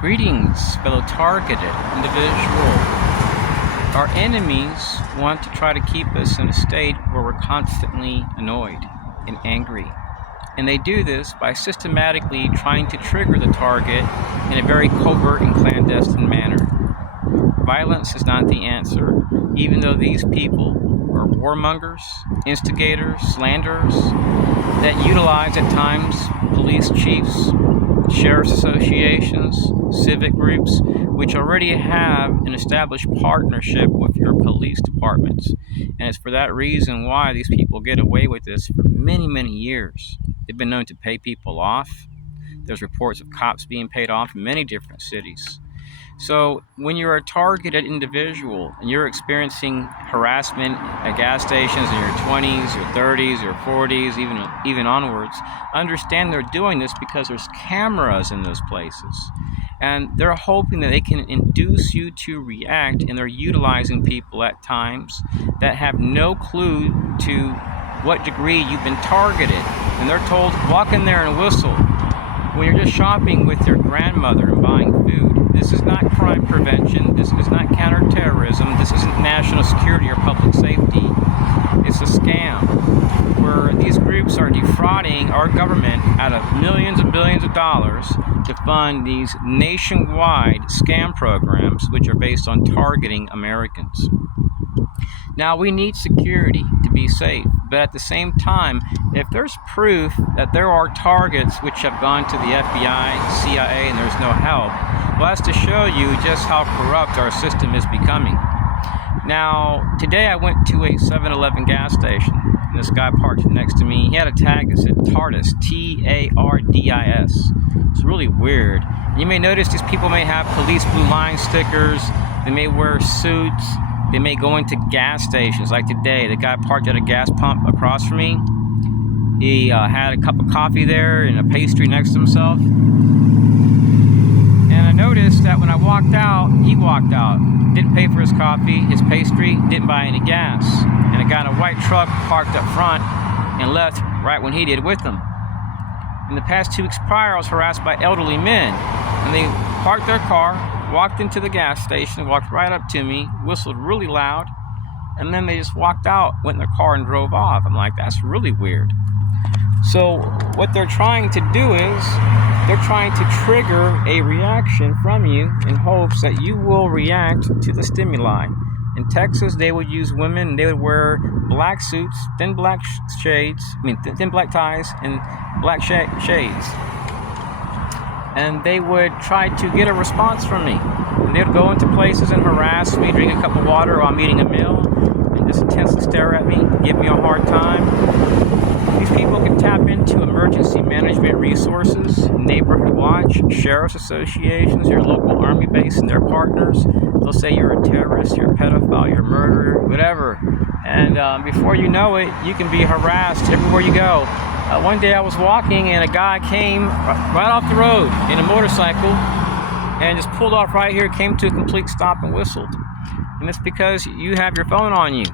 Greetings, fellow targeted individual. Our enemies want to try to keep us in a state where we're constantly annoyed and angry. And they do this by systematically trying to trigger the target in a very covert and clandestine manner. Violence is not the answer, even though these people are warmongers, instigators, slanderers that utilize at times police chiefs, sheriff's associations, civic groups, which already have an established partnership with your police departments. And it's for that reason why these people get away with this for many, many years. They've been known to pay people off. There's reports of cops being paid off in many different cities. So when you're a targeted individual and you're experiencing harassment at gas stations in your 20s, your 30s, your 40s, even onwards, understand they're doing this because there's cameras in those places. And they're hoping that they can induce you to react, and they're utilizing people at times that have no clue to what degree you've been targeted. And they're told, walk in there and whistle. When you're just shopping with your grandmother and buying food, this is not crime prevention, this is not counterterrorism, this isn't national security or public safety. It's a scam where these groups are defrauding our government out of millions and billions of dollars to fund these nationwide scam programs which are based on targeting Americans. Now, we need security to be safe, but at the same time, if there's proof that there are targets which have gone to the FBI, CIA, and there's no help, well, that's to show you just how corrupt our system is becoming. Now, today I went to a 7-Eleven gas station. This guy parked next to me. He had a tag that said TARDIS, T-A-R-D-I-S. It's really weird. You may notice these people may have police blue line stickers. They may wear suits. They may go into gas stations. Like today, the guy parked at a gas pump across from me. He had a cup of coffee there and a pastry next to himself. And I noticed that when I walked out, he walked out. Didn't pay for his coffee, his pastry, didn't buy any gas. And a guy in a white truck parked up front and left right when he did with him. In the past 2 weeks prior, I was harassed by elderly men. And they parked their car, walked into the gas station, walked right up to me, whistled really loud, and then they just walked out, went in their car and drove off. I'm like, that's really weird. So what they're trying to do is they're trying to trigger a reaction from you in hopes that you will react to the stimuli. In Texas, they would use women, and they would wear black suits, thin black ties, and black shades. And they would try to get a response from me. And they would go into places and harass me, drink a cup of water while I'm eating a meal, and just intensely stare at me, give me a hard time. These people can tap into emergency management resources, neighborhood watch, sheriff's associations, your local army base and their partners. They'll say you're a terrorist, you're a pedophile, you're a murderer, whatever. And before you know it, you can be harassed everywhere you go. One day I was walking and a guy came right off the road in a motorcycle and just pulled off right here, came to a complete stop and whistled. And it's because you have your phone on you.